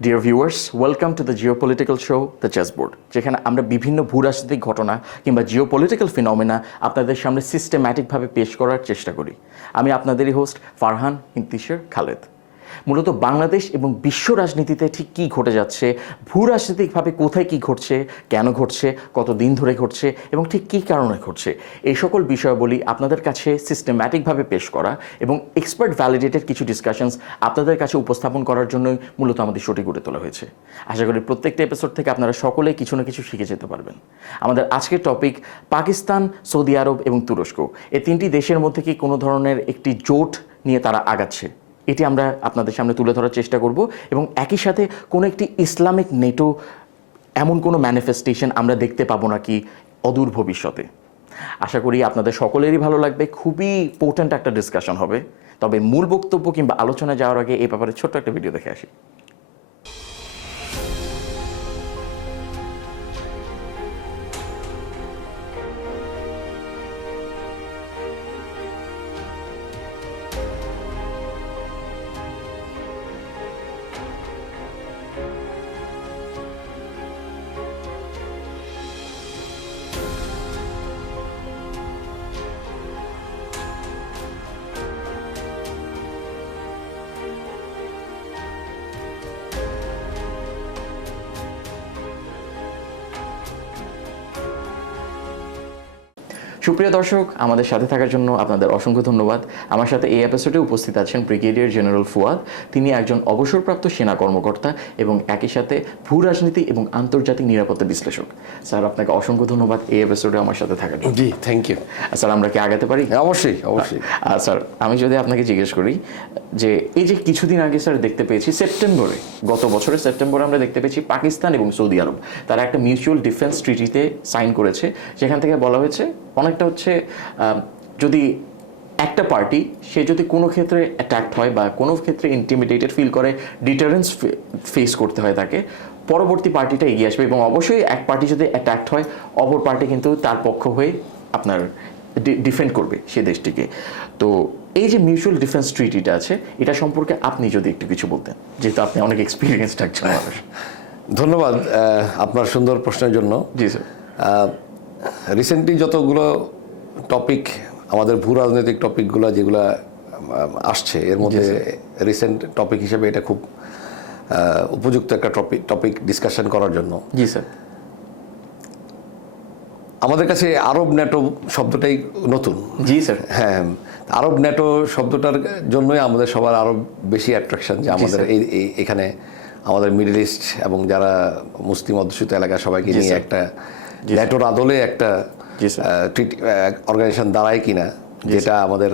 Dear viewers, welcome to the geopolitical show, The Chessboard, যেখানে আমরা বিভিন্ন ভূরাজনৈতিক ঘটনা কিংবা জিওপলিটিক্যাল ফিনোমেনা আপনাদের সামনে সিস্টেম্যাটিকভাবে পেশ করার চেষ্টা করি। আমি আপনাদেরই হোস্ট ফারহান ইন্তিশার খালেদ। মূলত বাংলাদেশ এবং বিশ্ব রাজনীতিতে ঠিক কী ঘটে যাচ্ছে, ভূরাজনৈতিকভাবে কোথায় কী ঘটছে, কেন ঘটছে, কত দিন ধরে ঘটছে এবং ঠিক কী কারণে ঘটছে, এই সকল বিষয়াবলী আপনাদের কাছে সিস্টেম্যাটিকভাবে পেশ করা এবং এক্সপার্ট ভ্যালিডেটেড কিছু ডিসকাশনস আপনাদের কাছে উপস্থাপন করার জন্যই মূলত আমাদের শোটি গড়ে তোলা হয়েছে। আশা করি প্রত্যেকটা এপিসোড থেকে আপনারা সকলেই কিছু না কিছু শিখে যেতে পারবেন। আমাদের আজকের টপিক পাকিস্তান, সৌদি আরব এবং তুরস্ক, এই তিনটি দেশের মধ্যে কি কোনো ধরনের একটি জোট নিয়ে তারা আগাচ্ছে, এটি আমরা আপনাদের সামনে তুলে ধরার চেষ্টা করব এবং একই সাথে কোনো একটি ইসলামিক নেটো এমন কোনো ম্যানিফেস্টেশন আমরা দেখতে পাবো নাকি অদূর ভবিষ্যতে। আশা করি আপনাদের সকলেরই ভালো লাগবে, খুবই ইম্পর্ট্যান্ট একটা ডিসকাশন হবে। তবে মূল বক্তব্য কিংবা আলোচনা যাওয়ার আগে এই ব্যাপারে ছোট্ট একটা ভিডিও দেখে আসি। সুপ্রিয় দর্শক, আমাদের সাথে থাকার জন্য আপনাদের অসংখ্য ধন্যবাদ। আমার সাথে এই এপিসোডে উপস্থিত আছেন ব্রিগেডিয়ার জেনারেল ফুয়াদ। তিনি একজন অবসরপ্রাপ্ত সেনা কর্মকর্তা এবং একই সাথে ভূ রাজনীতি এবং আন্তর্জাতিক নিরাপত্তা বিশ্লেষক। স্যার, আপনাকে অসংখ্য ধন্যবাদ এই এপিসোডে আমার সাথে থাকার জন্য। জি, থ্যাংক ইউ। স্যার, আমরা কি আগাতে পারি? অবশ্যই অবশ্যই। স্যার, আমি যদি আপনাকে জিজ্ঞেস করি যে এই যে কিছুদিন আগে স্যার দেখতে পেয়েছি সেপ্টেম্বরে, গত বছরের সেপ্টেম্বরে আমরা দেখতে পেয়েছি পাকিস্তান এবং সৌদি আরব তারা একটা মিউচুয়াল ডিফেন্স ট্রিটিতে সাইন করেছে, যেখান থেকে বলা হয়েছে অনেকটা হচ্ছে যদি একটা পার্টি সে যদি কোনো ক্ষেত্রে অ্যাট্যাক্ট হয় বা কোনো ক্ষেত্রে ইন্টিমিডেটেড ফিল করে, ডিটারেন্স ফেস করতে হয় তাকে, পরবর্তী পার্টিটা এগিয়ে আসবে এবং অবশ্যই এক পার্টি যদি অ্যাট্যাক্ট হয় অপর পার্টি কিন্তু তার পক্ষ হয়ে আপনার ডিফেন্ড করবে সে দেশটিকে। তো এই যে মিউচুয়াল ডিফেন্স ট্রিটিটা আছে, এটা সম্পর্কে আপনি যদি একটু কিছু বলতেন, যেহেতু আপনি অনেক এক্সপিরিয়েন্সড একজন মানুষ। ধন্যবাদ আপনার সুন্দর প্রশ্নের জন্য। জি স্যার। রিসেন্টলি যতগুলো টপিক আমাদের ভূ রাজনৈতিক টপিকগুলো যেগুলো আসছে, এর মধ্যে রিসেন্ট টপিক হিসেবে এটা খুব উপযুক্ত একটা টপিক ডিসকাশন করার জন্য। জি স্যার। আমাদের কাছে আরব ন্যাটো শব্দটাই নতুন। জি স্যার। হ্যাঁ, আরব ন্যাটো শব্দটার জন্যই আমাদের সবার আরো বেশি অ্যাট্রাকশন যে আমাদের এখানে আমাদের মিডল ইস্ট এবং যারা মুসলিম অধ্যুষিত এলাকা সবাইকে নিয়ে একটা ন্যাটোর আদলে একটা অর্গানাইজেশন দাঁড়ায় কিনা, যেটা আমাদের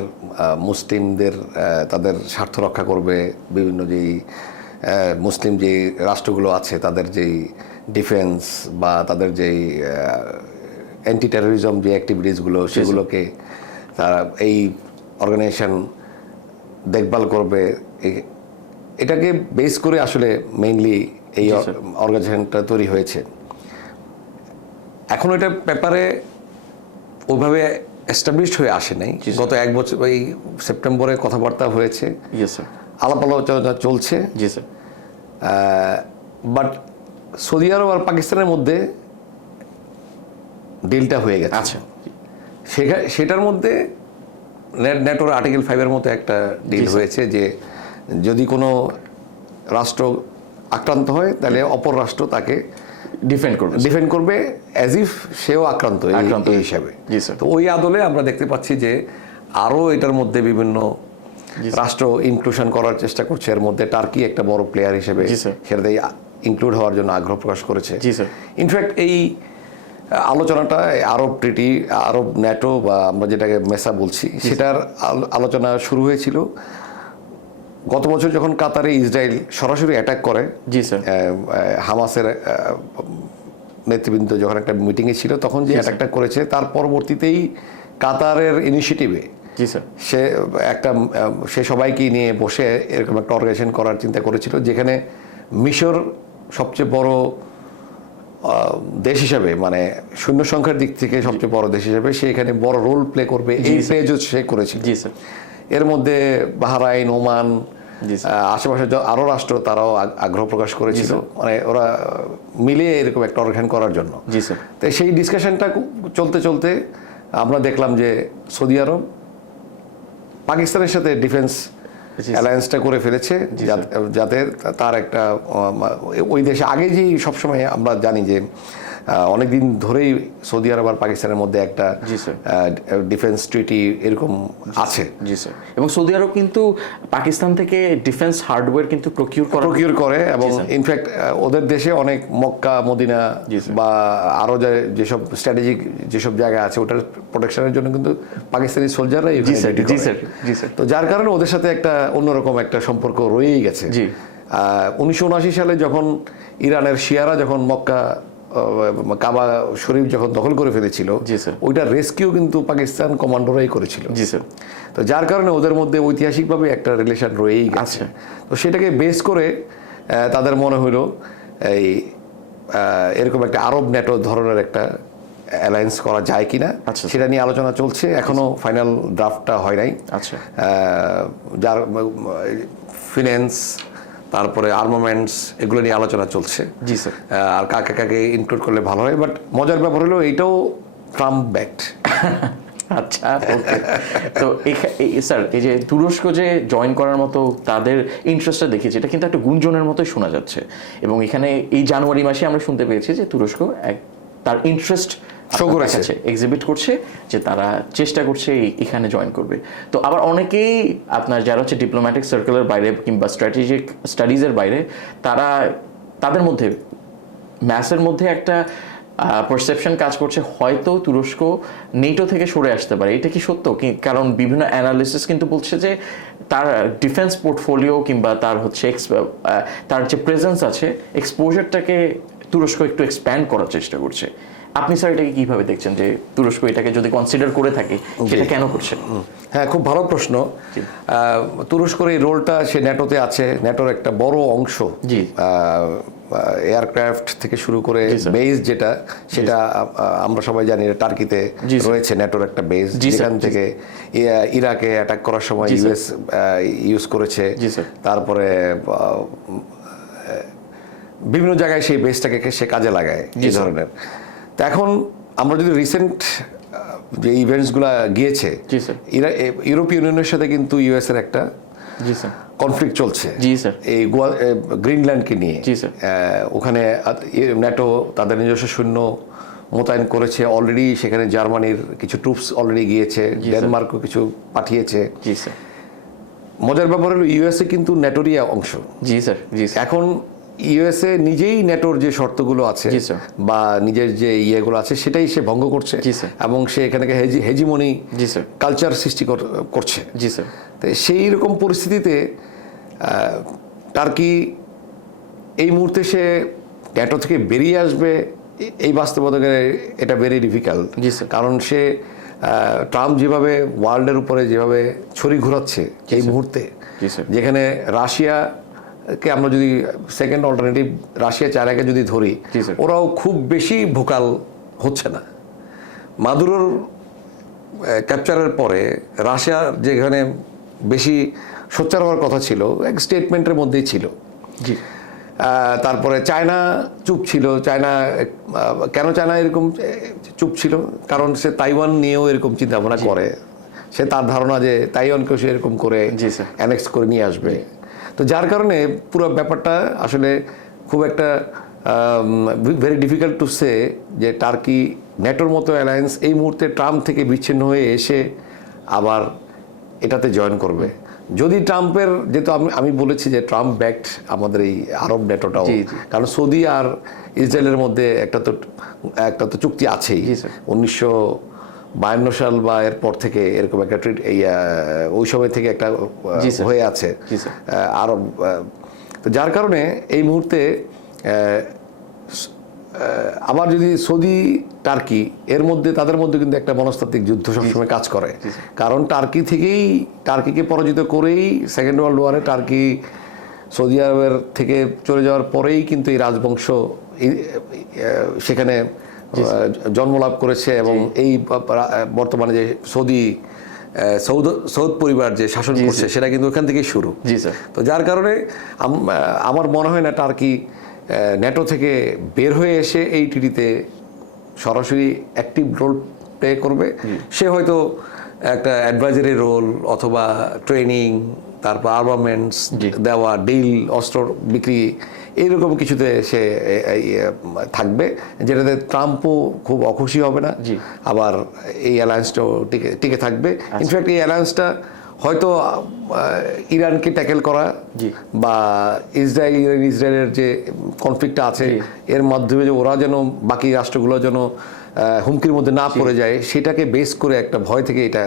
মুসলিমদের তাদের স্বার্থ রক্ষা করবে। বিভিন্ন যেই মুসলিম যে রাষ্ট্রগুলো আছে তাদের যেই ডিফেন্স বা তাদের যেই অ্যান্টি টেরোরিজম যে অ্যাক্টিভিটিসগুলো সেগুলোকে তারা এই অর্গানাইজেশন দেখভাল করবে। এটাকে বেস করে আসলে মেইনলি এই অর্গানাইজেশনটা তৈরি হয়েছে। এখন এটা ব্যাপারে ওইভাবে এস্টাবলিশড হয়ে আসে নাই। গত এক বছর এই সেপ্টেম্বরে কথাবার্তা হয়েছে, আলাপ আলোচনা চলছে। জি স্যার। বাট সৌদি আরব আর পাকিস্তানের মধ্যে ডিলটা হয়ে গেছে। আচ্ছা, সেটার মধ্যে ন্যাটোর আর্টিকেল 5-এর মতো একটা ডিল হয়েছে যে যদি কোনো রাষ্ট্র আক্রান্ত হয় তাহলে অপর রাষ্ট্র তাকে ডিফেন্ড করবে অ্যাজ ইফ সেও আক্রান্ত হিসাবে। তো ওই আদলে আমরা দেখতে পাচ্ছি যে আরও এটার মধ্যে বিভিন্ন রাষ্ট্র ইনক্লুশন করার চেষ্টা করছে। এর মধ্যে টার্কি একটা বড় প্লেয়ার হিসেবে সেটাতে ইনক্লুড হওয়ার জন্য আগ্রহ প্রকাশ করেছে। ইনফ্যাক্ট এই আলোচনাটা আরব ট্রিটি, আরব ন্যাটো বা আমরা যেটাকে মেসা বলছি, সেটার আলোচনা শুরু হয়েছিল গত বছর যখন কাতারে ইসরায়েল সরাসরি অ্যাটাক করে। জি স্যার। হামাসের নেতৃবৃন্দ যখন একটা মিটিংয়ে ছিল তখন যে অ্যাটাকটা করেছে, তার পরবর্তীতেই কাতারের ইনিশিয়েটিভে সে সবাইকে নিয়ে বসে এরকম একটা অর্গানাইজেশন করার চিন্তা করেছিল, যেখানে মিশর সবচেয়ে বড় দেশ হিসাবে, মানে শূন্য সংখ্যার দিক থেকে সবচেয়ে বড় দেশ হিসাবে সে এখানে বড় রোল প্লে করবে, এই প্লেজও সে করেছিল। জি স্যার। এর মধ্যে বাহরাইন, ওমান, জি, স্যার। আশেপাশে আরো রাষ্ট্র তারাও আগ্রহ প্রকাশ করেছিল, মানে ওরা মিলিয়ে এরকম একটা অর্গান করার জন্য। জি স্যার। তো সেই ডিসকাশনটা চলতে চলতে আমরা দেখলাম যে সৌদি আরব পাকিস্তানের সাথে ডিফেন্স অ্যালায়েন্সটা করে ফেলেছে, যাতে তার একটা ওই দেশে আগে যেই সবসময় আমরা জানি যে অনেকদিন ধরেই সৌদি আরব আর পাকিস্তানের মধ্যে একটা ডিফেন্স ট্রিটি এরকম আছে। জি স্যার। এবং সৌদি আরব কিন্তু পাকিস্তান থেকে ডিফেন্স হার্ডওয়্যার কিন্তু প্রকিউর করে এবং ইনফ্যাক্ট ওদের দেশে অনেক মক্কা মদিনা বা আরো যেসব স্ট্র্যাটেজিক যেসব জায়গা আছে ওটার প্রোটেকশনের জন্য কিন্তু পাকিস্তানি সোলজাররাই। তো যার কারণে ওদের সাথে একটা অন্যরকম একটা সম্পর্ক রয়েই গেছে। 1979 সালে যখন ইরানের শিয়ারা যখন মক্কা কাবা শরীফ যখন দখল করে ফেলেছিল, ওইটা রেস্কিউ কিন্তু পাকিস্তান কমান্ডোরাই করেছিল। তো যার কারণে ওদের মধ্যে ঐতিহাসিকভাবে একটা রিলেশন রয়েই গেছে। তো সেটাকে বেস করে তাদের মনে হলো এই এরকম একটা আরব ন্যাটো ধরনের একটা অ্যালায়েন্স করা যায় কিনা, সেটা নিয়ে আলোচনা চলছে। এখনো ফাইনাল ড্রাফটটা হয় নাই। যার ফিন্যান্স তারপরে আর্মামেন্টস এগুলো নিয়ে আলোচনা চলছে। জি স্যার। আর কাকে কাকে ইনক্লুড করলে ভালো হয়, বাট মজার ব্যাপার হলো এইটাও ট্রাম্প ব্যাকড। আচ্ছা, ওকে। তো স্যার এই যে তুরস্ক যে জয়েন করার মতো তাদের ইন্টারেস্টটা দেখেছি, এটা কিন্তু একটা গুঞ্জনের মতোই শোনা যাচ্ছে। এবং এখানে এই জানুয়ারি মাসে আমরা শুনতে পেয়েছি যে তুরস্ক তার ইন্টারেস্ট এক্সিবিট করছে, যে তারা চেষ্টা করছে এখানে জয়েন করবে। তো আবার অনেকেই আপনার যারা হচ্ছে ডিপ্লোম্যাটিক সার্কেলের বাইরে কিংবা স্ট্র্যাটেজিক স্টাডিজের বাইরে, তাদের মধ্যে ম্যাসের মধ্যে একটা পারসেপশন কাজ করছে হয়তো তুরস্ক নেটো থেকে সরে আসতে পারে। এটা কি সত্য? কারণ বিভিন্ন অ্যানালিসিস কিন্তু বলছে যে তার ডিফেন্স পোর্টফোলিও কিংবা তার হচ্ছে তার যে প্রেজেন্স আছে, এক্সপোজারটাকে তুরস্ক একটু এক্সপ্যান্ড করার চেষ্টা করছে। আপনি স্যার এটাকে কিভাবে দেখছেন, যে তুরস্ক এটাকে যদি কনসিডার করে থাকে সেটা কেন করছে? হ্যাঁ, খুব ভালো প্রশ্ন। তুরস্কর এই রোলটা সে ন্যাটোতে আছে, ন্যাটোর একটা বড় অংশ। এয়ারক্রাফট থেকে শুরু করে বেস যেটা, সেটা আমরা সবাই জানি টার্কিতে রয়েছে ন্যাটোর একটা বেস, যেখান থেকে ইরাকে অ্যাটাক করার সময় ইউএস ইউজ করেছে। তারপরে বিভিন্ন জায়গায় সেই বেসটাকে সে কাজে লাগায় এই ধরনের। তো এখন আমরা যদি রিসেন্ট যে ইভেন্টসগুলো গিয়েছে, ইউরোপীয় ইউনিয়নের সাথে কিন্তু ইউএস এর একটা কনফ্লিক্ট চলছে এই গ্রিনল্যান্ডকে নিয়ে। ওখানে ন্যাটো তাদের নিজস্ব সৈন্য মোতায়েন করেছে অলরেডি, সেখানে জার্মানির কিছু ট্রুপস অলরেডি গিয়েছে, ডেনমার্কও কিছু পাঠিয়েছে। মজার ব্যাপার হলো ইউএসএ কিন্তু ন্যাটোরই অংশ। এখন ইউএসএ নিজেই ন্যাটোর যে শর্তগুলো আছে বা নিজের যে ইয়েগুলো আছে সেটাই সে ভঙ্গ করছে, এবং সে এখানে হেজিমনি কালচার সৃষ্টি করছে। তো সেই রকম পরিস্থিতিতে টার্কি এই মুহূর্তে সে ন্যাটো থেকে বেরিয়ে আসবে এই বাস্তবতাকে, এটা ভেরি ডিফিকাল্ট। কারণ সে ট্রাম্প যেভাবে ওয়ার্ল্ডের উপরে যেভাবে ছড়ি ঘোরাচ্ছে এই মুহূর্তে, যেখানে রাশিয়াকে আমরা যদি সেকেন্ড অল্টারনেটিভ রাশিয়া চায়নাকে যদি ধরি, ওরাও খুব বেশি ভোকাল হচ্ছে না। মাদুরোর ক্যাপচারের পরে রাশিয়া যেখানে বেশি সোচ্চার হওয়ার কথা ছিল, এক স্টেটমেন্টের মধ্যেই ছিল। তারপরে চায়না চুপ ছিল। কেন চায়না এরকম চুপ ছিল? কারণ সে তাইওয়ান নিয়েও এরকম চিন্তা ভাবনা করে। সে তার ধারণা যে তাইওয়ানকেও সে এরকম করে অ্যানেক্স করে নিয়ে আসবে। তো যার কারণে পুরো ব্যাপারটা আসলে খুব একটা ভেরি ডিফিকাল্ট টু সে যে টার্কি ন্যাটোর মতো অ্যালায়েন্স এই মুহূর্তে ট্রাম্প থেকে বিচ্ছিন্ন হয়ে এসে আবার এটাতে জয়েন করবে। যদি ট্রাম্পের, যেহেতু আমি বলেছি যে ট্রাম্প ব্যাকড আমাদের এই আরব ন্যাটোটাও, কারণ সৌদি আর ইসরায়েলের মধ্যে একটা তো চুক্তি আছেই 1952 সাল বা এরপর থেকে এরকম একটা ওই সময় থেকে একটা হয়ে আছে আরব। তো যার কারণে এই মুহূর্তে আবার যদি সৌদি টার্কি এর মধ্যে, তাদের মধ্যে কিন্তু একটা মনস্তাত্ত্বিক যুদ্ধ সবসময় কাজ করে। কারণ টার্কিকে পরাজিত করেই সেকেন্ড ওয়ার্ল্ড ওয়ারে টার্কি সৌদি আরবের থেকে চলে যাওয়ার পরেই কিন্তু এই রাজবংশ সেখানে জন্মলাভ করেছে, এবং এই বর্তমানে যে সৌদি সৌদ পরিবার যে শাসন করছে সেটা কিন্তু ওখান থেকেই শুরু। জি স্যার। তো যার কারণে আমার মনে হয় না টার্কি ন্যাটো থেকে বের হয়ে এসে এই টিটিতে সরাসরি অ্যাক্টিভ রোল প্লে করবে। সে হয়তো একটা অ্যাডভাইজারি রোল অথবা ট্রেনিং, তারপর আর্মামেন্টস দেওয়া, ডিল, অস্ত্র বিক্রি, এইরকম কিছুতে সে থাকবে, যেটাতে ট্রাম্পও খুব অখুশি হবে না, আবার এই অ্যালায়েন্সটাও টিকে থাকবে। ইনফ্যাক্ট এই অ্যালায়েন্সটা হয়তো ইরানকে ট্যাকেল করা বা ইসরায়েলের যে কনফ্লিক্টটা আছে এর মাধ্যমে যে ওরা যেন বাকি রাষ্ট্রগুলো যেন হুমকির মধ্যে না পড়ে যায় সেটাকে বেস করে একটা ভয় থেকে এটা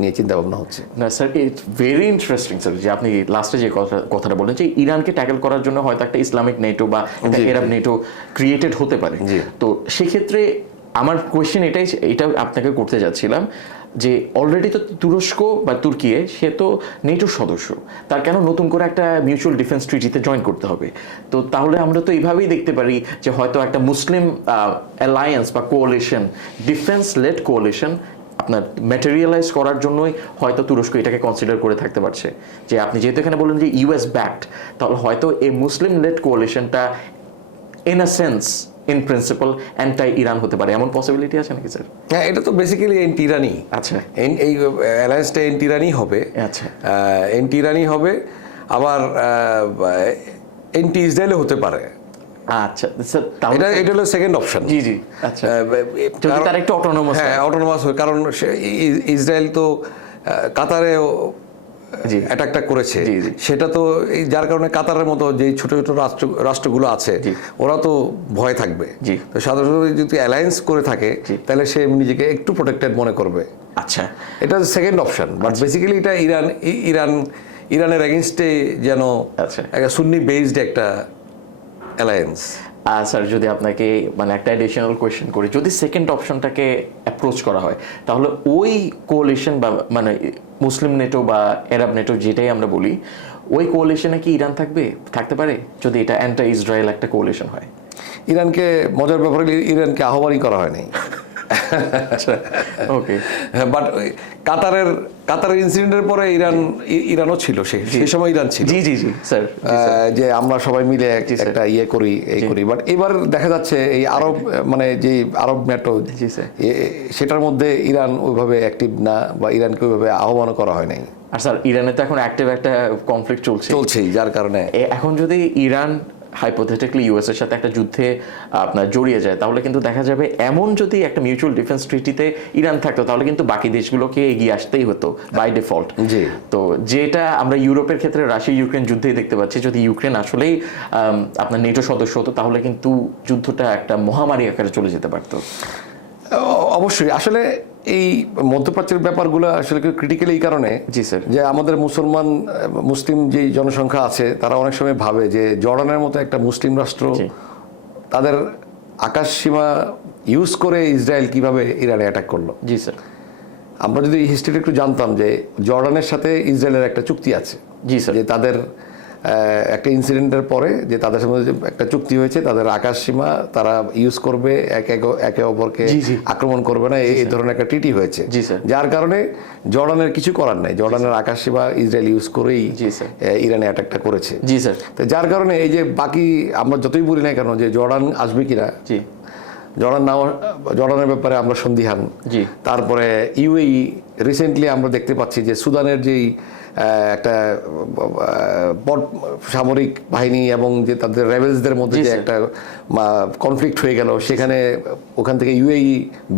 নিয়ে চিন্তা ভাবনা হচ্ছে। না sir, it's very interesting sir যে আপনি লাস্টে যে কথাটা বলেন যে ইরানকে ট্যাকেল করার জন্য হয়তো একটা ইসলামিক নেটো বা একটা আরব নেটো ক্রিয়েটেড হতে পারে। তো সেক্ষেত্রে আমার কোয়েশ্চেন এটা আপনাকে করতে যাচ্ছিলাম যে অলরেডি তো তুরস্ক বা তুর্কি সে তো নেটোর সদস্য, তার কেন নতুন করে একটা মিউচুয়াল ডিফেন্স ট্রিটিতে জয়েন করতে হবে? তো তাহলে আমরা তো এইভাবেই দেখতে পারি যে হয়তো একটা মুসলিম অ্যালায়েন্স বা কোয়ালিশন, ডিফেন্স লেড কোয়ালিশন আপনার ম্যাটেরিয়ালাইজ করার জন্যই হয়তো তুরস্ক এটাকে কনসিডার করে থাকতে পারছে। যে আপনি যেহেতু এখানে বললেন যে ইউএস ব্যাকড, তাহলে হয়তো এই মুসলিম লেড কোয়ালিশনটা in a sense in principle anti Iran হতে পারে, এমন পসিবিলিটি আছে নাকি স্যার? হ্যাঁ, এটা তো বেসিক্যালি এন্টি ইরানি। আচ্ছা, এই অ্যালায়েন্সটা এন্টি ইরানি হবে। আচ্ছা, এন্টি ইরানি হবে, আবার এন্টি ইসরায়েলও হতে পারে। আচ্ছা স্যার, তাহলে এটা হলো সেকেন্ড অপশন। জি জি, আচ্ছা, যদি তার একটু অটোনোমাস, হ্যাঁ অটোনোমাস হয়, কারণ ইসরায়েল তো কাতারে অ্যাটাকটা করেছে, সেটা তো যার কারণে কাতারের মতো যে ছোট ছোট রাষ্ট্রগুলো আছে ওরা তো ভয় থাকবে। তো সাধারণত যদি অ্যালায়েন্স করে থাকে তাহলে সে নিজেকে একটু প্রোটেক্টেড মনে করবে। আচ্ছা, এটা সেকেন্ড অপশন, বাট বেসিক্যালি এটা ইরানের এগেনস্টে যেন একটা সুন্নি বেসড একটা অ্যালায়েন্স। স্যার যদি আপনাকে মানে একটা অ্যাডিশনাল কোয়েশ্চেন করি, যদি সেকেন্ড অপশনটাকে অ্যাপ্রোচ করা হয় তাহলে ওই কোয়ালিশন বা মানে মুসলিম নেটো বা আরব নেটো যেটাই আমরা বলি, ওই কোয়ালিশনে কি ইরান থাকতে পারে যদি এটা অ্যান্টি ইসরায়েল একটা কোয়ালিশন হয়? ইরানকে, মজার ব্যাপারে ইরানকে আহ্বানই করা হয়নি। ওকে, বাট কাতারের ইনসিডেন্টের পরে ইরানও ছিল, সেই সময় ইরান ছিল। জি জি জি স্যার, যে আমরা সবাই মিলে একটা ইয়ে করি, বাট এবার দেখা যাচ্ছে এই আরব মানে যে আরব নেটো সেটার মধ্যে ইরান ওইভাবে অ্যাক্টিভ না, বা ইরানকে ওইভাবে আহ্বান করা হয় নাই। আর স্যার ইরানে তো এখন অ্যাক্টিভ একটা কনফ্লিক্ট চলছেই, যার কারণে এখন যদি ইরান হাইপোথেটিক্যালি ইউএস এর সাথে একটা যুদ্ধে আপনার জড়িয়ে যায়, তাহলে কিন্তু দেখা যাবে এমন যদি একটা মিউচুয়াল ডিফেন্স ট্রিটিতে ইরান থাকতো তাহলে কিন্তু বাকি দেশগুলোকে এগিয়ে আসতেই হতো বাই ডিফল্ট। তো যেটা আমরা ইউরোপের ক্ষেত্রে রাশিয়া ইউক্রেন যুদ্ধেই দেখতে পাচ্ছি, যদি ইউক্রেন আসলেই আপনার নেটো সদস্য হতো তাহলে কিন্তু যুদ্ধটা একটা মহামারী আকারে চলে যেতে পারতো। অবশ্যই, আসলে এই মধ্যপ্রাচ্যের ব্যাপারগুলো আসলে ক্রিটিক্যাল এই কারণে যে আমাদের মুসলিম যে জনসংখ্যা আছে তারা অনেক সময় ভাবে যে জর্ডানের মতো একটা মুসলিম রাষ্ট্র তাদের আকাশ সীমা ইউজ করে ইসরায়েল কিভাবে ইরানে অ্যাটাক করলো। জি স্যার, আমরা যদি হিস্ট্রিটা একটু জানতাম যে জর্ডানের সাথে ইসরায়েলের একটা চুক্তি আছে। জি স্যার, যে তাদের একটা ইনসিডেন্টের পরে যে তাদের সাথে একটা চুক্তি হয়েছে, তাদের আকাশ সীমা তারা ইউজ করবে, একে অপরকে আক্রমণ করবে না, এই ধরনের একটা ট্রিটি হয়েছে। যার কারণে জর্ডানের কিছু করার নাই, জর্ডানের আকাশ সীমা ইসরায়েল ইউজ করেই ইরানে অ্যাটাকটা করেছে। জি স্যার, তো যার কারণে এই যে বাকি আমরা যতই বলি না কেন যে জর্ডান আসবে কিনা, জর্ডানের ব্যাপারে আমরা সন্দিহান। তারপরে ইউএই রিসেন্টলি আমরা দেখতে পাচ্ছি যে সুদানের যেই একটা সামরিক বাহিনী এবং যে তাদের রেবেলসদের মধ্যে যে একটা কনফ্লিক্ট হয়ে গেল, সেখানে ওখান থেকে ইউএই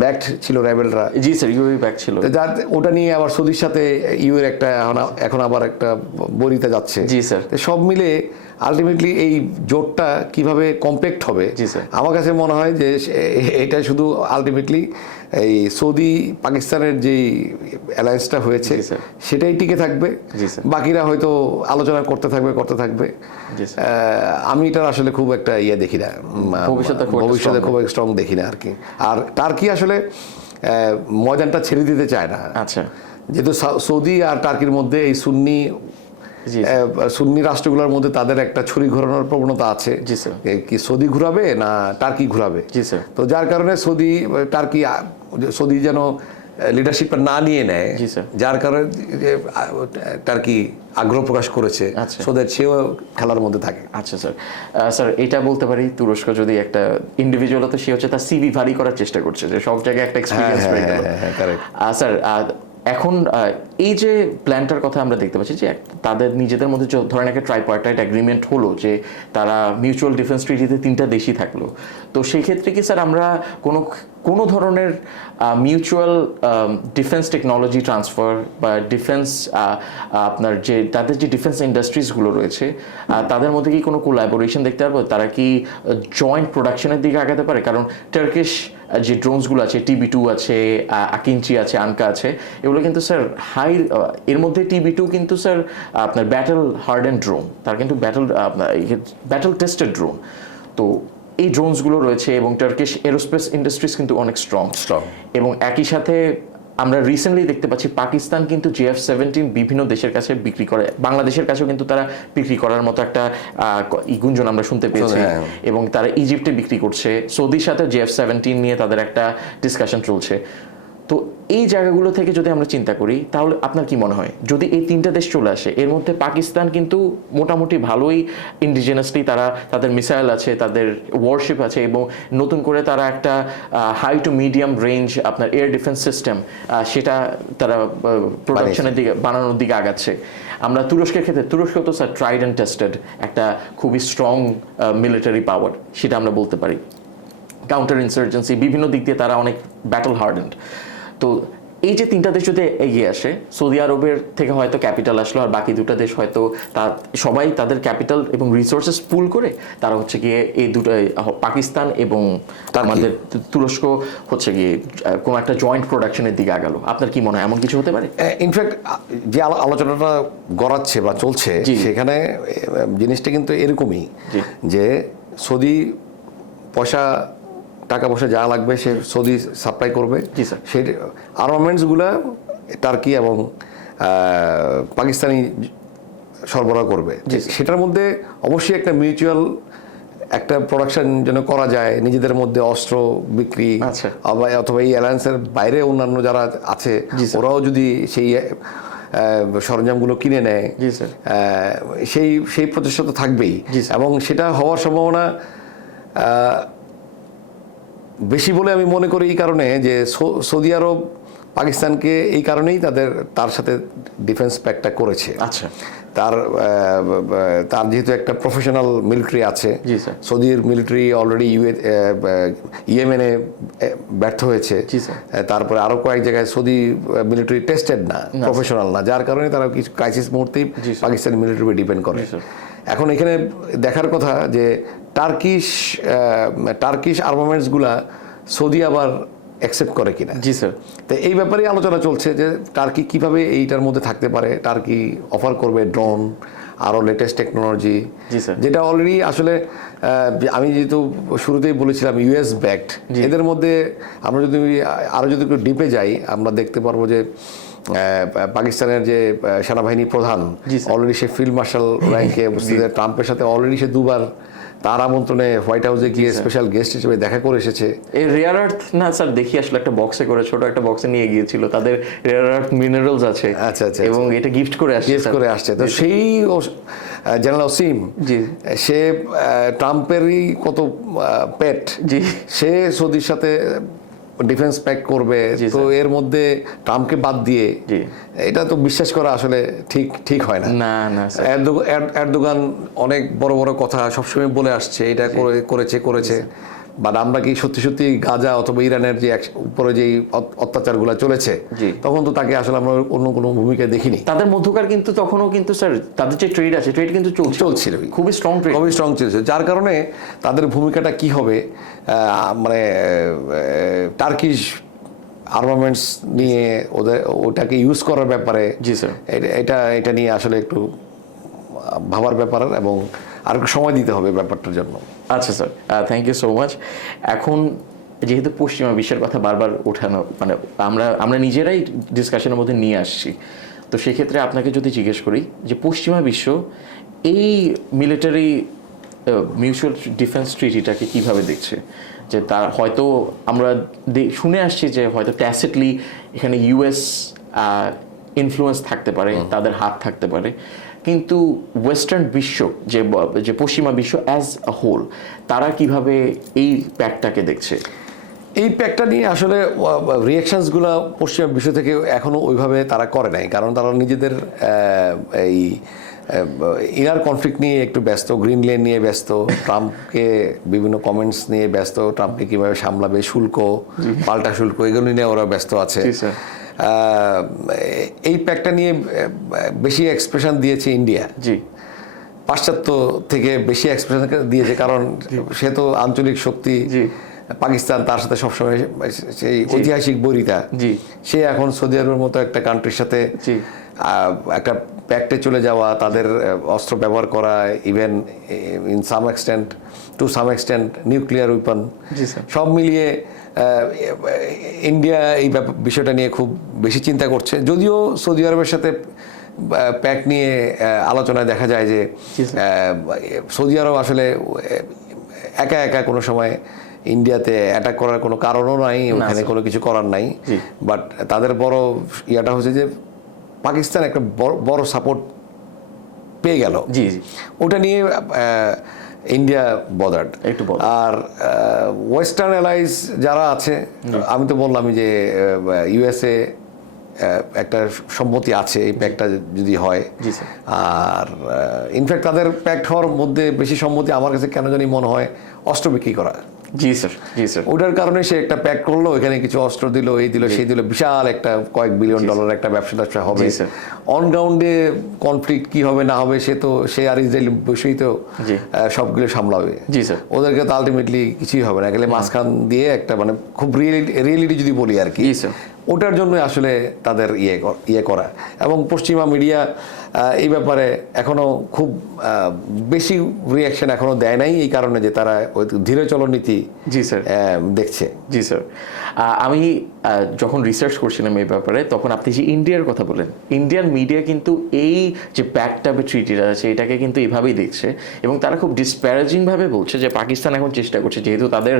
ব্যাকড ছিল রেবেলরা। জি স্যার, ইউএই ব্যাক ছিল। যার ওটা নিয়ে আবার সৌদির সাথে ইউএর একটা এখন আবার একটা বরিতে যাচ্ছে। জি স্যার, সব মিলে আলটিমেটলি এই জোটটা কিভাবে কমপ্লেক্ট হবে, আমার কাছে মনে হয় যে এটা শুধু আলটিমেটলি এই সৌদি পাকিস্তানের যেই অ্যালায়েন্সটা হয়েছে সেটাই টিকে থাকবে, বাকিরা হয়তো আলোচনা করতে থাকবে। আমি এটা আসলে খুব একটা দেখি না, ভবিষ্যতে খুব স্ট্রং দেখি না আর কি। আর টার্কি আসলে ময়দানটা ছেড়ে দিতে চায় না। আচ্ছা, যেহেতু সৌদি আর টার্কির মধ্যে এই সুন্নি রাষ্ট্রগুলোর মধ্যে তাদের একটা ছুরি ঘোরানোর প্রবণতা আছে, কি সৌদি ঘুরাবে না টার্কি ঘুরাবে। তো যার কারণে সৌদি যেন লিডারশিপটা না নিয়ে নেয়, জি, স্যার। যার কারণে যে টার্কি আগ্রহ প্রকাশ করেছে, আচ্ছা। সো দ্যাট সেও খেলার মধ্যে থাকে। আচ্ছা স্যার, স্যার এটা বলতে পারি তুরস্ক যদি একটা ইন্ডিভিজুয়াল হতো, সে হচ্ছে তার সিভি ভারী করার চেষ্টা করছে, যে সব জায়গায় একটা এক্সপিরিয়েন্স হয়ে গেল। কারেক্ট। স্যার এখন এই যে প্ল্যানটার কথা আমরা দেখতে পাচ্ছি যে তাদের নিজেদের মধ্যে ধরেন একটা ট্রাইপার্টাইট এগ্রিমেন্ট হলো যে তারা মিউচুয়াল ডিফেন্স ট্রিটিতে 3টা দেশই থাকলো, তো সেই ক্ষেত্রে কি স্যার আমরা কোনো ধরনের মিউচুয়াল ডিফেন্স টেকনোলজি ট্রান্সফার বা ডিফেন্স আপনার যে তাদের যে ডিফেন্স ইন্ডাস্ট্রিজগুলো রয়েছে তাদের মধ্যে কি কোনো কোলাবোরেশন দেখতে পারবো? তারা কি জয়েন্ট প্রোডাকশনের দিকে আগাতে পারে? কারণ টার্কিশ যে ড্রোনসগুলো আছে, TB2 আছে, আকিঞ্চি আছে, আনকা আছে, এগুলো কিন্তু স্যার এর মধ্যে TB2 কিন্তু স্যার আপনার ব্যাটল হার্ডেন্ড ড্রোন, তার কিন্তু ব্যাটল টেস্টেড ড্রোন। তো এই ড্রোনসগুলো রয়েছে এবং টার্কিশ এরোস্পেস ইন্ডাস্ট্রিজ কিন্তু অনেক স্ট্রং। এবং একই সাথে আমরা রিসেন্টলি দেখতে পাচ্ছি পাকিস্তান কিন্তু JF-17 বিভিন্ন দেশের কাছে বিক্রি করে, বাংলাদেশের কাছেও কিন্তু তারা বিক্রি করার মতো একটা গুঞ্জন আমরা শুনতে পেয়েছি। এবং তারা ইজিপ্টে বিক্রি করছে, সৌদির সাথে JF-17 নিয়ে তাদের একটা ডিসকাশন চলছে। তো এই জায়গাগুলো থেকে যদি আমরা চিন্তা করি, তাহলে আপনার কি মনে হয় যদি এই 3টা দেশ চলে আসে, এর মধ্যে পাকিস্তান কিন্তু মোটামুটি ভালোই ইন্ডিজিনাসলি তাদের মিসাইল আছে, তাদের ওয়ারশিপ আছে, এবং নতুন করে তারা একটা হাই টু মিডিয়াম রেঞ্জ আপনার এয়ার ডিফেন্স সিস্টেম সেটা তারা প্রোডাকশনের দিকে বানানোর দিকে আগাচ্ছে। আমরা তুরস্কের ক্ষেত্রে, তুরস্ক তো স্যার ট্রাইড অ্যান্ড টেস্টেড একটা খুবই স্ট্রং মিলিটারি পাওয়ার, সেটা আমরা বলতে পারি। কাউন্টার ইনসার্জেন্সি বিভিন্ন দিক দিয়ে তারা অনেক ব্যাটল হার্ডেন্ড। তো এই যে 3টা দেশ যদি এগিয়ে আসে, সৌদি আরবের থেকে হয়তো ক্যাপিটাল আসলো, আর বাকি 2টা দেশ হয়তো সবাই তাদের ক্যাপিটাল এবং রিসোর্সেস পুল করে তারা হচ্ছে গিয়ে এই দুটো পাকিস্তান এবং আমাদের তুরস্ক হচ্ছে গিয়ে কোনো একটা জয়েন্ট প্রোডাকশনের দিকে আগালো। আপনার কি মনে হয় এমন কিছু হতে পারে? ইনফ্যাক্ট যে আলোচনাটা গড়াচ্ছে বা চলছে, সেখানে জিনিসটা কিন্তু এরকমই যে সৌদি টাকা পয়সা যা লাগবে সে সৌদি সাপ্লাই করবে, সেই আর্মামেন্টসগুলো টার্কি এবং পাকিস্তানি সরবরাহ করবে। সেটার মধ্যে অবশ্যই একটা মিউচুয়াল একটা প্রোডাকশন যেন করা যায়, নিজেদের মধ্যে অস্ত্র বিক্রি অথবা এই অ্যালায়েন্সের বাইরে অন্যান্য যারা আছে ওরাও যদি সেই সরঞ্জামগুলো কিনে নেয়, সেই প্রচেষ্টা তো থাকবেই। এবং সেটা হওয়ার সম্ভাবনা বেশি বলে আমি মনে করি এই কারণে যে সৌদি আরব পাকিস্তানকে এই কারণেই তার সাথে ডিফেন্স প্যাক্টটা করেছে। আচ্ছা, তার যেহেতু একটা প্রফেশনাল মিলিটারি আছে, সৌদির মিলিটারি অলরেডি ইয়েমেনে ব্যর্থ হয়েছে, তারপরে আরো কয়েক জায়গায় সৌদি মিলিটারি টেস্টেড না, প্রফেশনাল না, যার কারণে তারা কিছু ক্রাইসিস মুহূর্তেই পাকিস্তানি মিলিটারি উপর ডিপেন্ড করে। এখন এখানে দেখার কথা যে টার্কিশ আর্মামেন্টসগুলা সৌদি আবার অ্যাকসেপ্ট করে কিনা। তো এই ব্যাপারে আলোচনা চলছে যে টার্কি কিভাবে এইটার মধ্যে থাকতে পারে। টার্কি অফার করবে ড্রোন, আরও লেটেস্ট টেকনোলজি, যেটা অলরেডি আসলে আমি যেহেতু শুরুতেই বলেছিলাম US ব্যাকড, এদের মধ্যে আমরা যদি একটু ডিপে যাই, আমরা দেখতে পারবো যে পাকিস্তানের যে সেনাবাহিনী প্রধান অলরেডি সে ফিল্ড মার্শাল র্যাঙ্কে উপস্থিত, ট্রাম্পের সাথে অলরেডি সে 2বার তার আমন্ত্রণে হোয়াইট হাউসে গিয়ে স্পেশাল গেস্ট হিসেবে দেখা করে এসেছে। এই রেয়ার আর্থ না স্যার, দেখি আসলে একটা বক্সে করে, ছোট একটা বক্সে নিয়ে গিয়েছিল, তাদের রেয়ার আর্থ মিনারেলস আছে। আচ্ছা, এবং এটা গিফট করে আসছে। তো সেই জেনারেল ওসিম, সে ট্রাম্পেরই কত পেট, সে সৌদির সাথে ডিফেন্স প্যাক্ট করবে। তো এর মধ্যে ট্রাম্পকে বাদ দিয়ে এটা তো বিশ্বাস করা আসলে ঠিক হয় না। এরদোগান অনেক বড় বড় কথা সবসময় বলে আসছে, এটা করেছে, বাট আমরা কি সত্যি গাজা অথবা ইরানের যে উপরে যে অত্যাচারগুলো চলেছে, তখন তো তাকে আসলে আমরা অন্য কোনো ভূমিকা দেখিনি। তাদের মধ্যকার কিন্তু তখনও কিন্তু স্যার তাদের যে ট্রেড আছে, ট্রেড কিন্তু চলছিল, খুবই স্ট্রং চলছে, যার কারণে তাদের ভূমিকাটা কি হবে, মানে টার্কিশ আর্মামেন্টস নিয়ে ওটাকে ইউজ করার ব্যাপারে এটা নিয়ে আসলে একটু ভাবার ব্যাপার, এবং আর একটু সময় দিতে হবে ব্যাপারটার জন্য। আচ্ছা sir, thank you so much. এখন যেহেতু পশ্চিমা বিশ্বের কথা বারবার ওঠানো, মানে আমরা নিজেরাই ডিসকাশনের মধ্যে নিয়ে আসছি, তো সেক্ষেত্রে আপনাকে যদি জিজ্ঞেস করি যে পশ্চিমা বিশ্ব এই মিলিটারি মিউচুয়াল ডিফেন্স ট্রিটিটাকে কিভাবে দেখছে? যে তার হয়তো আমরা শুনে আসছি যে হয়তো ট্যাসিটলি এখানে ইউএস ইনফ্লুয়েন্স থাকতে পারে, তাদের হাত থাকতে পারে, কিন্তু ওয়েস্টার্ন বিশ্ব যে পশ্চিমা বিশ্ব অ্যাজ আ হোল তারা কিভাবে এই প্যাকটাকে দেখছে? এই প্যাকটা নিয়ে আসলে রিয়াকশনসগুলো পশ্চিমা বিশ্ব থেকে এখনো ওইভাবে তারা করে নাই, কারণ তারা নিজেদের এই ইনার কনফ্লিক্ট নিয়ে একটু ব্যস্ত, গ্রিনল্যান্ড নিয়ে ব্যস্ত, ট্রাম্পকে বিভিন্ন কমেন্টস নিয়ে ব্যস্ত, ট্রাম্পকে কীভাবে সামলাবে, শুল্ক, পাল্টা শুল্ক, এগুলো নিয়ে ওরা ব্যস্ত আছে। এই প্যাকটা নিয়ে বেশি এক্সপ্রেশন দিয়েছে ইন্ডিয়া, পাশ্চাত্য থেকে বেশি এক্সপ্রেশন দিয়েছে, কারণ সে তো আঞ্চলিক শক্তি, পাকিস্তান তার সাথে সবসময় সেই ঐতিহাসিক বৈরিতা, সে এখন সৌদি আরবের মতো একটা কান্ট্রির সাথে একটা প্যাক্টে চলে যাওয়া, তাদের অস্ত্র ব্যবহার করা, even to some extent nuclear weapon, সব মিলিয়ে ইন্ডিয়া এই বিষয়টা নিয়ে খুব বেশি চিন্তা করছে। যদিও সৌদি আরবের সাথে প্যাক নিয়ে আলোচনায় দেখা যায় যে সৌদি আরব আসলে একা একা কোনো সময় ইন্ডিয়াতে অ্যাটাক করার কোনো কারণও নাই, ওখানে কোনো কিছু করার নাই, বাট তাদের বড় ইয়াটা হচ্ছে যে পাকিস্তান একটা বড় সাপোর্ট পেয়ে গেল, ওটা নিয়ে ইন্ডিয়া বদার্ড একটু। আর ওয়েস্টার্ন অ্যালাইজ যারা আছে, আমি তো বললামই যে ইউএসএ একটা সম্মতি আছে এই প্যাকটা যদি হয়, আর ইনফ্যাক্ট তাদের প্যাক্ট হওয়ার মধ্যে বেশি সম্মতি আমার কাছে কেন জানি মনে হয় অস্ত্র বিক্রি করা। ওটার কারণে সে একটা প্যাক করলো, এখানে কিছু অস্ত্র দিল, এই দিল সেই দিল, বিশাল একটা কয়েক বিলিয়ন ডলার একটা ব্যবসা হবে। অন গ্রাউন্ডে কনফ্লিক্ট কি হবে না হবে সে আর ইসরায়েল বসেই তো সবগুলো সামলাবে, ওদেরকে তো আলটিমেটলি কিছুই হবে না, গেলে মাঝখান দিয়ে একটা মানে খুব রিয়েলিটি যদি বলি আর কি, ওটার জন্য আসলে তাদের ইয়ে করা। এবং পশ্চিমা মিডিয়া এই ব্যাপারে এখনো খুব বেশি রিয়াকশন এখনো দেয় নাই, এই কারণে যে তারা ধীরে চলনীতি দেখছে। জি স্যার, আমি যখন রিসার্চ করছিলাম এই ব্যাপারে, তখন আপনি যে ইন্ডিয়ার কথা বলেন, ইন্ডিয়ান মিডিয়া কিন্তু এই যে প্যাকটাবে ট্রিটিটা আছে এটাকে কিন্তু এইভাবেই দেখছে, এবং তারা খুব ডিসপ্যারেজিংভাবে বলছে যে পাকিস্তান এখন চেষ্টা করছে, যেহেতু তাদের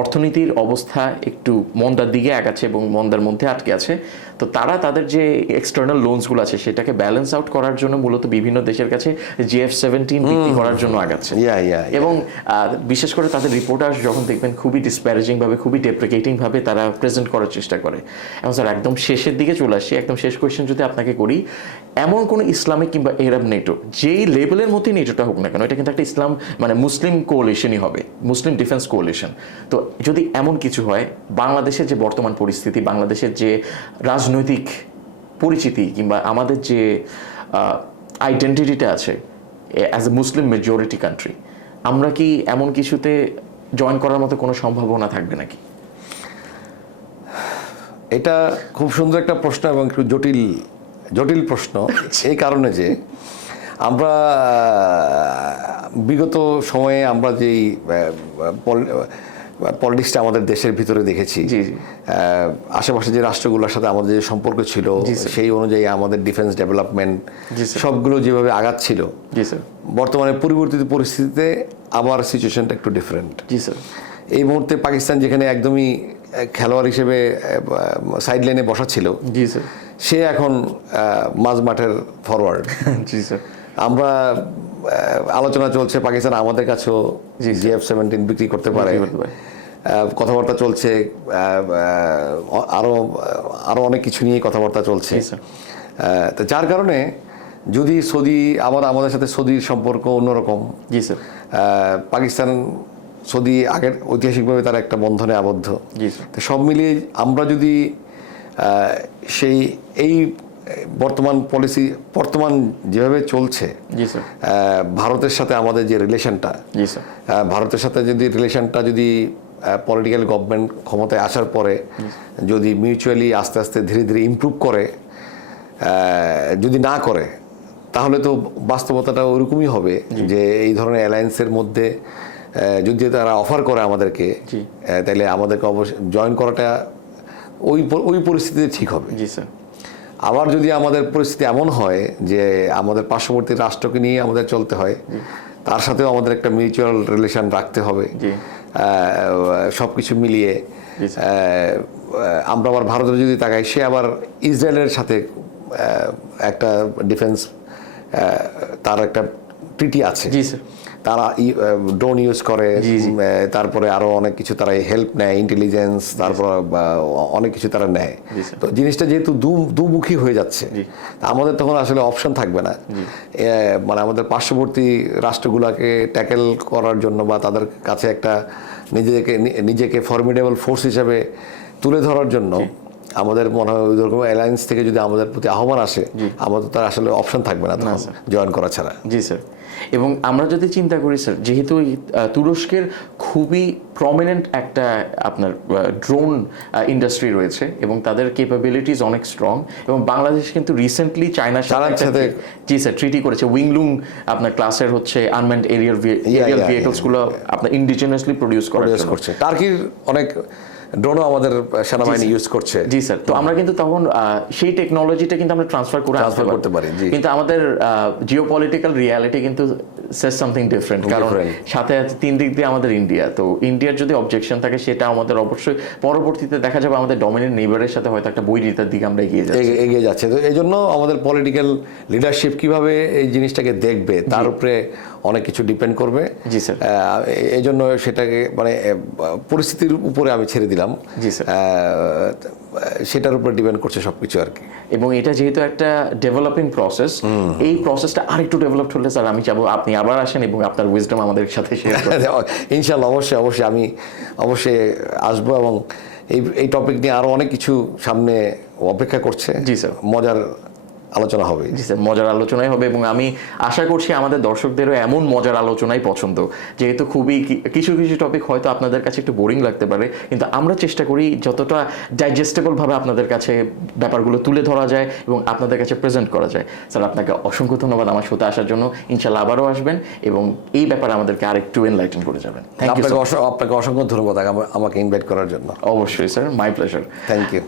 অর্থনীতির অবস্থা একটু মন্দার দিকে আগাচ্ছে এবং মন্দার মধ্যে আটকে আছে, তো তারা তাদের যে এক্সটার্নাল লোনসগুলো আছে সেটাকে ব্যালেন্স আউট করার জন্য মূলত বিভিন্ন দেশের কাছে GF-17 বিক্রি করার জন্য আগাচ্ছে। এবং বিশেষ করে তাদের রিপোর্টার যখন দেখবেন খুবই ডিসপ্যারেজিংভাবে, খুবই ডেপ্রিকেটিংভাবে তারা প্রেজেন্ট করার চেষ্টা করে। এবং স্যার একদম শেষের দিকে চলে আসি, একদম শেষ কোয়েশ্চেন যদি আপনাকে করি, এমন কোনো ইসলামিক কিংবা এরাব নেটো, যেই লেভেলের মতোই নেটোটা হোক না কেন, এটা কিন্তু একটা ইসলাম মানে মুসলিম কোয়ালিশনই হবে, মুসলিম ডিফেন্স কোয়ালিশন। তো যদি এমন কিছু হয়, বাংলাদেশের যে বর্তমান পরিস্থিতি, বাংলাদেশের যে রাজনৈতিক পরিচিতি কিংবা আমাদের যে আইডেন্টিটিটা আছে as a Muslim majority country, আমরা কি এমন কিছুতে জয়েন করার মতো কোনো সম্ভাবনা থাকবে নাকি? এটা খুব সুন্দর একটা প্রশ্ন এবং একটু জটিল প্রশ্ন, এই কারণে যে আমরা বিগত সময়ে আমরা যেই পলিটিক্সটা আমাদের দেশের ভিতরে দেখেছি, আশেপাশে যে রাষ্ট্রগুলোর সাথে আমাদের যে সম্পর্ক ছিল সেই অনুযায়ী আমাদের ডিফেন্স ডেভেলপমেন্ট সবগুলো যেভাবে আগাচ্ছিল, বর্তমানে পরিবর্তিত পরিস্থিতিতে আবার সিচুয়েশনটা একটু ডিফারেন্ট। এই মুহূর্তে পাকিস্তান যেখানে একদমই খেলোয়াড় হিসেবে সাইড লাইনে বসা ছিল, সে এখন মাঝ মাঠের ফরওয়ার্ড। আমরা আলোচনা চলছে পাকিস্তান আমাদের কাছেও GF-17 বিক্রি করতে পারে, কথাবার্তা চলছে, আরো অনেক কিছু নিয়ে কথাবার্তা চলছে। তো যার কারণে যদি আমাদের সাথে সৌদির সম্পর্ক অন্যরকম, পাকিস্তান সৌদি আগের ঐতিহাসিকভাবে তারা একটা বন্ধনে আবদ্ধ, তো সব মিলিয়ে আমরা যদি এই বর্তমান যেভাবে চলছে ভারতের সাথে আমাদের যে রিলেশনটা, ভারতের সাথে যদি পলিটিক্যাল গভর্নমেন্ট ক্ষমতায় আসার পরে যদি মিউচুয়ালি আস্তে আস্তে ধীরে ধীরে ইমপ্রুভ করে, যদি না করে তাহলে তো বাস্তবতাটা ওরকমই হবে যে এই ধরনের অ্যালায়েন্সের মধ্যে যদি তারা অফার করে আমাদেরকে, তাহলে আমাদেরকে অবশ্যই জয়েন করাটা ওই পরিস্থিতিতে ঠিক হবে। আবার যদি আমাদের পরিস্থিতি এমন হয় যে আমাদের পার্শ্ববর্তী রাষ্ট্রকে নিয়ে আমাদের চলতে হয়, তার সাথেও আমাদের একটা মিউচুয়াল রিলেশন রাখতে হবে, সব কিছু মিলিয়ে আমরা আবার ভারতের যদি তাকাই, সে আবার ইসরায়েলের সাথে একটা ডিফেন্স তার একটা ট্রিটি আছে। জি স্যার। তারা ড্রোন ইউজ করে, তারপরে আরো অনেক কিছু তারা হেল্প নেয়, ইন্টেলিজেন্স, তারপর অনেক কিছু তারা নেয়। তো জিনিসটা যেহেতু দুমুখী হয়ে যাচ্ছে, আমাদের তখন আসলে অপশন থাকবে না, মানে আমাদের পার্শ্ববর্তী রাষ্ট্রগুলোকে ট্যাকেল করার জন্য বা তাদের কাছে একটা নিজেকে ফর্মিডেবল ফোর্স হিসেবে তুলে ধরার জন্য আমাদের মনে হয় ওই রকম অ্যালায়েন্স থেকে যদি আমাদের প্রতি আহ্বান আসে, আমাদের তো আসলে অপশন থাকবে না তখন জয়েন করা ছাড়া। জি স্যার। এবং আমরা যদি চিন্তা করি স্যার, যেহেতু তুরস্কের খুবই প্রমিনেন্ট একটা আপনার ড্রোন ইন্ডাস্ট্রি রয়েছে এবং তাদের ক্যাপাবিলিটিস অনেক স্ট্রং, এবং বাংলাদেশ কিন্তু রিসেন্টলি চায়নার সাথে জি স্যার ট্রিটি করেছে। উইংলুং আপনার ক্লাসের হচ্ছে আনম্যান্ড এরিয়াল ভেহিকলসগুলো আপনার ইন্ডিজিনাসলি প্রডিউস করছে। টার্কির অনেক ড্রোনও আমাদের সেনাবাহিনী ইউজ করছে। জি স্যার। তো আমরা কিন্তু তখন সেই টেকনোলজিটা কিন্তু আমরা ট্রান্সফার করতে পারি। কিন্তু আমাদের জিওপলিটিক্যাল রিয়ালিটি কিন্তু সেজ সামথিং ডিফারেন্ট, কারণ সাথে আছে 3 দিক দিয়ে আমাদের ইন্ডিয়া। তো ইন্ডিয়ার যদি অবজেকশন থাকে, সেটা আমাদের অবশ্যই পরবর্তীতে দেখা যাবে আমাদের ডমিনেন্ট নেইবারের সাথে হয়তো একটা বৈরিতার দিকে আমরা এগিয়ে যাচ্ছে। তো এই জন্য আমাদের পলিটিক্যাল লিডারশিপ কিভাবে এই জিনিসটাকে দেখবে তার উপরে অনেক কিছু ডিপেন্ড করবে। জি স্যার। এই জন্য সেটাকে মানে পরিস্থিতির উপরে আমি ছেড়ে দিলাম। জি স্যার। সেটার উপর ডিপেন্ড করছে সবকিছু আর কি। এবং এটা যেহেতু একটা ডেভেলপিং প্রসেস, এই প্রসেসটা আরেকটু ডেভেলপ হলে স্যার আমি চাবো আপনি আবার আসেন এবং আপনার উইজডম আমাদের সাথে শেয়ার করেন। ইনশাআল্লাহ, অবশ্যই আমি অবশ্যই আসবো, এবং এই টপিক নিয়ে আরো অনেক কিছু সামনে অপেক্ষা করছে। জি স্যার। মজার আলোচনা হবে। জি স্যার, মজার আলোচনাই হবে, এবং আমি আশা করছি আমাদের দর্শকদেরও এমন মজার আলোচনাই পছন্দ, যেহেতু খুবই কিছু টপিক হয়তো আপনাদের কাছে একটু বোরিং লাগতে পারে, কিন্তু আমরা চেষ্টা করি যতটা ডাইজেস্টেবলভাবে আপনাদের কাছে ব্যাপারগুলো তুলে ধরা যায় এবং আপনাদের কাছে প্রেজেন্ট করা যায়। স্যার, আপনাকে অসংখ্য ধন্যবাদ আমার সাথে আসার জন্য। ইনশাল্লাহ আবারও আসবেন এবং এই ব্যাপারে আমাদেরকে আরেকটু এনলাইটেন করে যাবেন। আপনাকে অসংখ্য ধন্যবাদ আমাকে ইনভাইট করার জন্য। অবশ্যই sir, my pleasure. Thank you.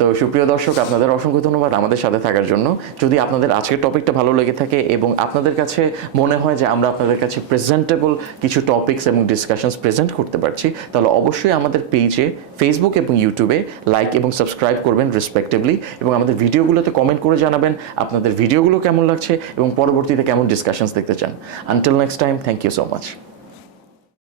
তো সুপ্রিয় দর্শক, আপনাদের অসংখ্য ধন্যবাদ আমাদের সাথে থাকার জন্য। যদি আপনাদের আজকের টপিকটা ভালো লেগে থাকে এবং আপনাদের কাছে মনে হয় যে আমরা আপনাদের কাছে প্রেজেন্টেবল কিছু টপিকস এবং ডিসকাশনস প্রেজেন্ট করতে পারছি, তাহলে অবশ্যই আমাদের পেজে, ফেসবুক এবং ইউটিউবে লাইক এবং সাবস্ক্রাইব করবেন রেসপেক্টিভলি, এবং আমাদের ভিডিওগুলোতে কমেন্ট করে জানাবেন আপনাদের ভিডিওগুলো কেমন লাগছে এবং পরবর্তীতে কেমন ডিসকাশনস দেখতে চান। Until next time, thank you so much.